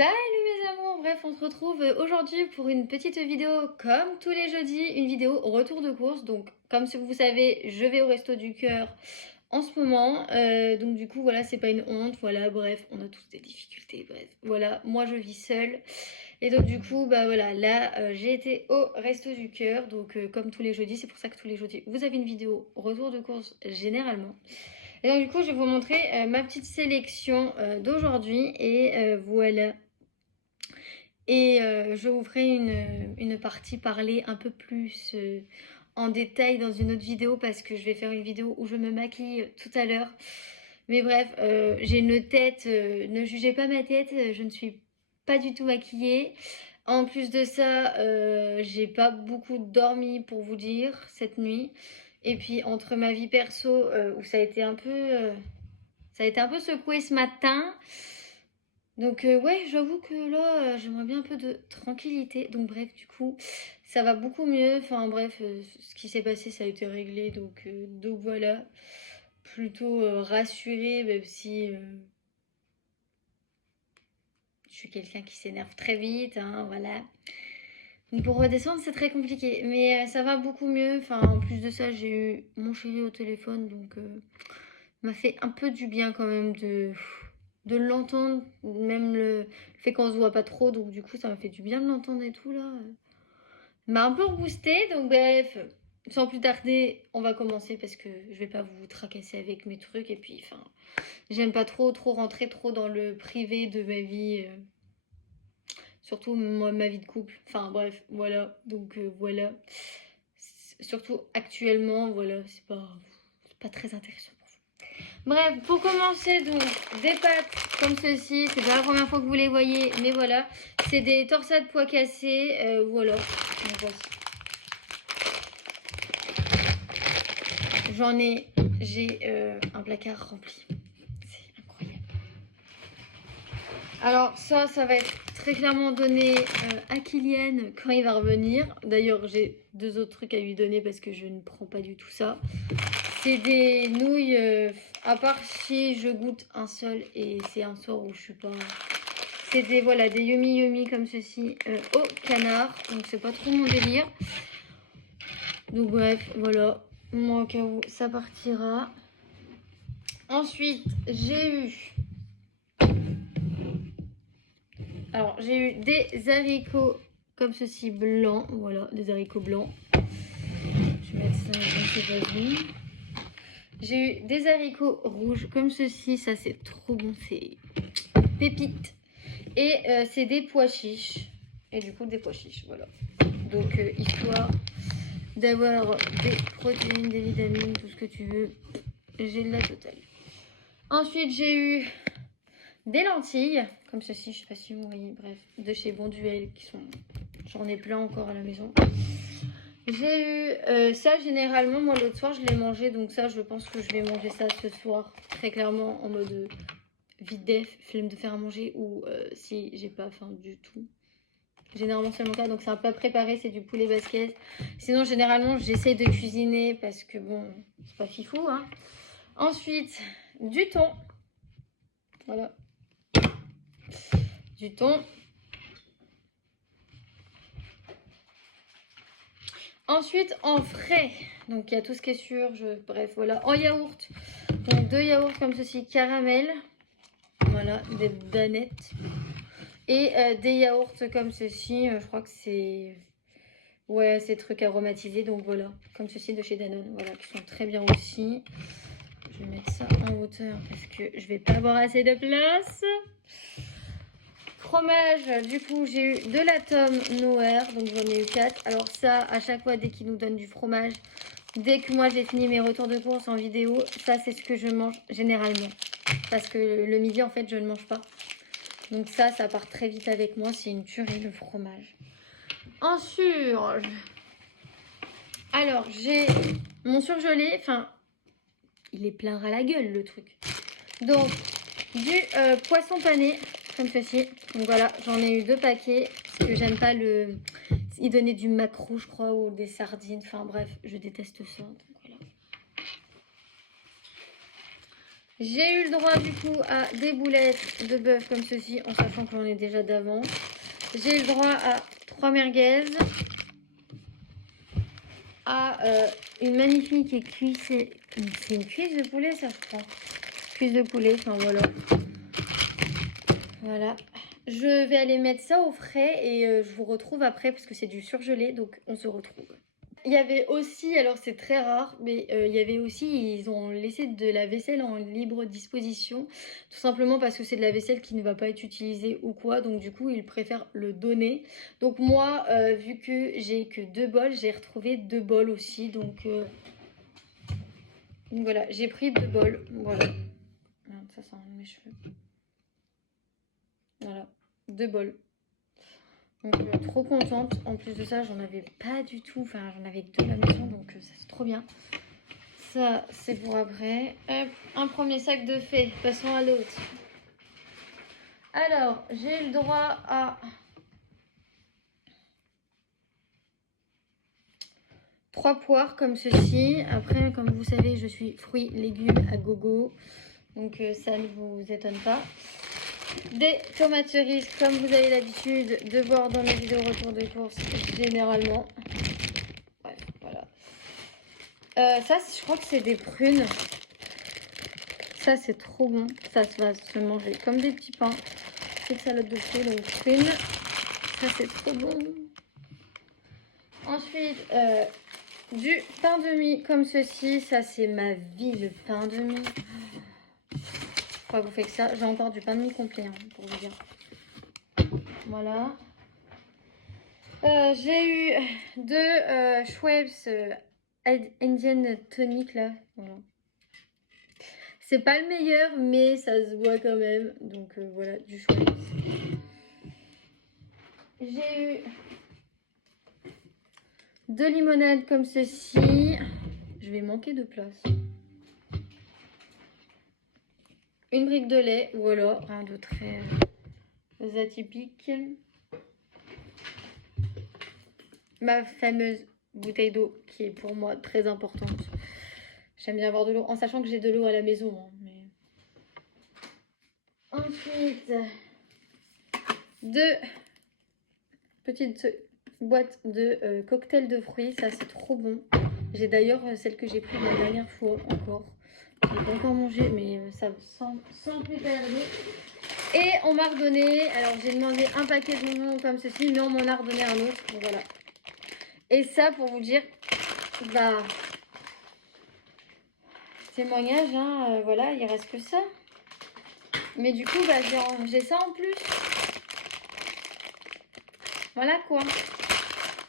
Salut mes amours, bref on se retrouve aujourd'hui pour une petite vidéo comme tous les jeudis, une vidéo retour de course. Donc comme vous savez, je vais au Resto du Cœur en ce moment, donc du coup voilà, c'est pas une honte, voilà, bref, on a tous des difficultés, bref, voilà, moi je vis seule. Et donc du coup, bah voilà, là j'ai été au Resto du Cœur, donc comme tous les jeudis, c'est pour ça que tous les jeudis vous avez une vidéo retour de course généralement. Et donc du coup, je vais vous montrer ma petite sélection d'aujourd'hui et voilà. Et je vous ferai une partie parlée un peu plus en détail dans une autre vidéo parce que je vais faire une vidéo où je me maquille tout à l'heure. Mais bref, j'ai une tête, ne jugez pas ma tête, je ne suis pas du tout maquillée. En plus de ça, j'ai pas beaucoup dormi pour vous dire cette nuit. Et puis entre ma vie perso où ça a été un peu secoué ce matin. Donc ouais, j'avoue que là, j'aimerais bien un peu de tranquillité. Donc bref, du coup, ça va beaucoup mieux. Enfin bref, ce qui s'est passé, ça a été réglé. Donc voilà, plutôt rassurée, même si je suis quelqu'un qui s'énerve très vite, hein, voilà. Donc pour redescendre, c'est très compliqué. Mais ça va beaucoup mieux. Enfin, en plus de ça, j'ai eu mon chéri au téléphone. Donc m'a fait un peu du bien quand même de l'entendre, même le fait qu'on se voit pas trop, donc du coup ça m'a fait du bien de l'entendre et tout là. M'a un peu reboosté, donc bref, sans plus tarder, on va commencer parce que je vais pas vous tracasser avec mes trucs et puis enfin, j'aime pas trop rentrer trop dans le privé de ma vie, surtout moi ma vie de couple. Enfin bref, voilà, donc voilà. Surtout actuellement, voilà, c'est pas très intéressant. Bref, pour commencer, donc, des pâtes comme ceci. C'est pas la première fois que vous les voyez, mais voilà. C'est des torsades pois cassés, voilà. Donc, voici. J'ai un placard rempli. C'est incroyable. Alors ça va être très clairement donné à Kylian quand il va revenir. D'ailleurs, j'ai 2 autres trucs à lui donner parce que je ne prends pas du tout ça. C'est des nouilles, à part si je goûte un seul et c'est un soir où je suis pas... C'est des, voilà, des yummy yummy comme ceci au canard. Donc c'est pas trop mon délire. Donc bref, voilà. Moi au cas où ça partira. Ensuite, j'ai eu... Alors, j'ai eu des haricots comme ceci blancs. Voilà, des haricots blancs. Je vais mettre ça dans ce vase. J'ai eu des haricots rouges comme ceci. Ça, c'est trop bon. C'est pépite. Et c'est des pois chiches. Et du coup, des pois chiches, voilà. Donc, histoire d'avoir des protéines, des vitamines, tout ce que tu veux. J'ai la totale. Ensuite, j'ai eu des lentilles, comme ceci, je sais pas si vous voyez, bref, de chez Bonduel, qui sont... J'en ai plein encore à la maison. J'ai eu ça, généralement, moi, l'autre soir, je l'ai mangé, donc ça, je pense que je vais manger ça ce soir, très clairement, en mode vite def, flemme de faire à manger, ou si j'ai pas faim du tout. Généralement, c'est mon cas, donc c'est un peu préparé, c'est du poulet basquez. Sinon, généralement, j'essaye de cuisiner, parce que, bon, c'est pas fifou, hein. Ensuite, du thon. Voilà. Du thon. Ensuite, en frais, donc il y a tout ce qui est sûr, bref, voilà, en yaourt. Donc 2 yaourts comme ceci, caramel. Voilà, des danettes. Et des yaourts comme ceci, je crois que c'est... Ouais, ces trucs aromatisés, donc voilà, comme ceci de chez Danone, voilà, qui sont très bien aussi. Je vais mettre ça en hauteur parce que je vais pas avoir assez de place. Fromage, du coup, j'ai eu de la tome noire, donc j'en ai eu 4. Alors ça, à chaque fois, dès qu'ils nous donnent du fromage, dès que moi j'ai fini mes retours de course en vidéo, ça c'est ce que je mange généralement. Parce que le midi, en fait, je ne mange pas. Donc ça part très vite avec moi, c'est une tuerie le fromage. En surge, alors j'ai mon surgelé, enfin, il est plein ras la gueule le truc. Donc, du poisson pané, comme ceci. Donc voilà, j'en ai eu 2 paquets, parce que j'aime pas le... Il donnait du maquereau, je crois, ou des sardines. Enfin bref, je déteste ça. Donc voilà. J'ai eu le droit du coup à des boulettes de bœuf comme ceci, en sachant que j'en ai déjà d'avance. J'ai eu le droit à 3 merguez, à une magnifique cuisse. C'est une cuisse de poulet, ça je crois. Cuisse de poulet, enfin voilà. Voilà. Je vais aller mettre ça au frais et je vous retrouve après parce que c'est du surgelé, donc on se retrouve. Il y avait aussi, alors c'est très rare, mais il y avait aussi, ils ont laissé de la vaisselle en libre disposition, tout simplement parce que c'est de la vaisselle qui ne va pas être utilisée ou quoi, donc du coup ils préfèrent le donner. Donc moi, vu que j'ai que 2 bols, j'ai retrouvé 2 bols aussi, donc voilà, j'ai pris 2 bols, voilà. Merde, ça sent mes cheveux. Voilà, 2 bols. Donc trop contente. En plus de ça, j'en avais pas du tout. Enfin, j'en avais que 2 à la maison, donc ça c'est trop bien. Ça, c'est pour après. Hop, un premier sac de fées. Passons à l'autre. Alors, j'ai le droit à 3 poires comme ceci. Après, comme vous savez, je suis fruits, légumes à gogo. Donc ça ne vous étonne pas. Des tomates cerises, comme vous avez l'habitude de voir dans mes vidéos retour de course généralement. Bref, voilà. Ça, je crois que c'est des prunes. Ça, c'est trop bon. Ça va se manger comme des petits pains. Cette salade de fruits, donc prunes. Ça, c'est trop bon. Ensuite, du pain de mie comme ceci. Ça, c'est ma vie, le pain de mie. Je crois que vous faites que ça. J'ai encore du pain de mie complet, hein, pour vous dire. Voilà. J'ai eu 2 Schweppes Indian Tonic, là. Voilà. C'est pas le meilleur, mais ça se voit quand même. Donc voilà, du Schweppes. J'ai eu 2 limonades comme ceci. Je vais manquer de place. Une brique de lait, voilà, rien de très atypique. Ma fameuse bouteille d'eau qui est pour moi très importante. J'aime bien avoir de l'eau, en sachant que j'ai de l'eau à la maison. Hein, mais... Ensuite, 2 petites boîtes de cocktails de fruits. Ça, c'est trop bon. J'ai d'ailleurs celle que j'ai prise la dernière fois encore. Je n'ai pas encore mangé, mais ça sent plus tarder. Et on m'a redonné, alors j'ai demandé un paquet de bonbons comme ceci, mais on m'en a redonné un autre. Donc voilà. Et ça, pour vous dire, bah, témoignage, hein, voilà, il reste que ça. Mais du coup, bah, j'ai ça en plus. Voilà quoi.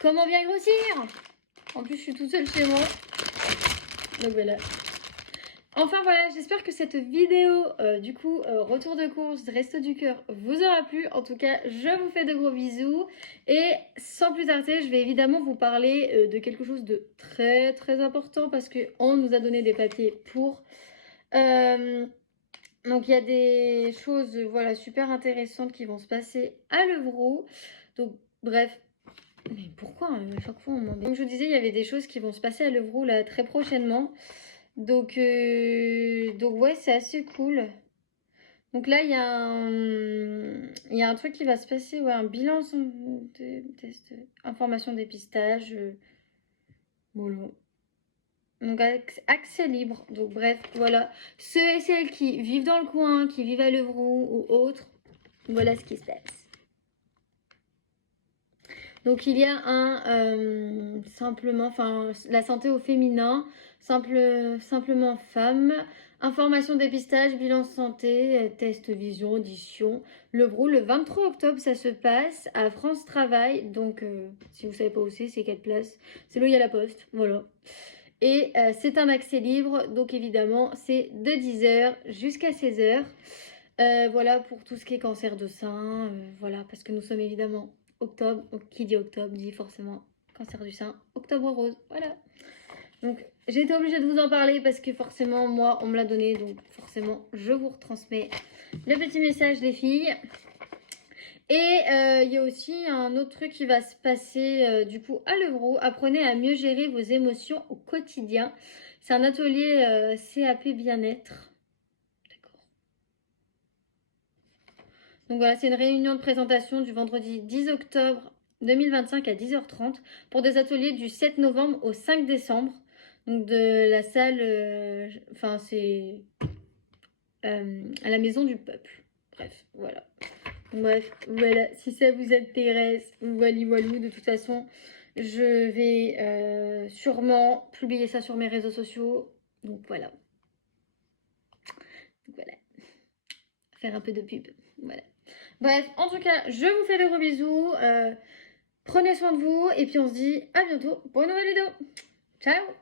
Comment bien grossir? En plus, je suis toute seule chez moi. Donc voilà. Enfin voilà, j'espère que cette vidéo, du coup, retour de course, resto du cœur, vous aura plu. En tout cas, je vous fais de gros bisous. Et sans plus tarder, je vais évidemment vous parler de quelque chose de très très important parce qu'on nous a donné des papiers pour. Donc il y a des choses voilà, super intéressantes qui vont se passer à Levroux. Donc bref. Mais pourquoi à chaque fois on m'embête? Comme je vous disais, il y avait des choses qui vont se passer à Levroux là très prochainement. Donc ouais, c'est assez cool. Donc là, il y a un truc qui va se passer, ouais, un bilan de test, information dépistage. Voilà. Donc accès libre. Donc bref, voilà. Ceux et celles qui vivent dans le coin, qui vivent à Levroux ou autres, voilà ce qui se passe. Donc il y a simplement, enfin la santé au féminin, simplement femme, information dépistage, bilan santé, test vision, audition, Levroux. Le 23 octobre ça se passe à France Travail, donc si vous savez pas où c'est quelle place, c'est là où il y a la poste, voilà. Et c'est un accès libre, donc évidemment c'est de 10h jusqu'à 16h. Voilà pour tout ce qui est cancer de sein, voilà, parce que nous sommes évidemment octobre, donc qui dit octobre dit forcément cancer du sein, octobre rose, voilà. Donc j'ai été obligée de vous en parler parce que forcément moi on me l'a donné, donc forcément je vous retransmets le petit message les filles. Et il y a aussi un autre truc qui va se passer du coup à Levroux. Apprenez à mieux gérer vos émotions au quotidien. C'est un atelier CAP bien-être. Donc voilà, c'est une réunion de présentation du vendredi 10 octobre 2025 à 10h30 pour des ateliers du 7 novembre au 5 décembre. Donc de la salle, enfin c'est à la maison du peuple. Bref, voilà. Bref, voilà, si ça vous intéresse, voilou, de toute façon, je vais sûrement publier ça sur mes réseaux sociaux. Donc voilà. Faire un peu de pub. Voilà. Bref, en tout cas, je vous fais de gros bisous. Prenez soin de vous et puis on se dit à bientôt pour une nouvelle vidéo. Ciao!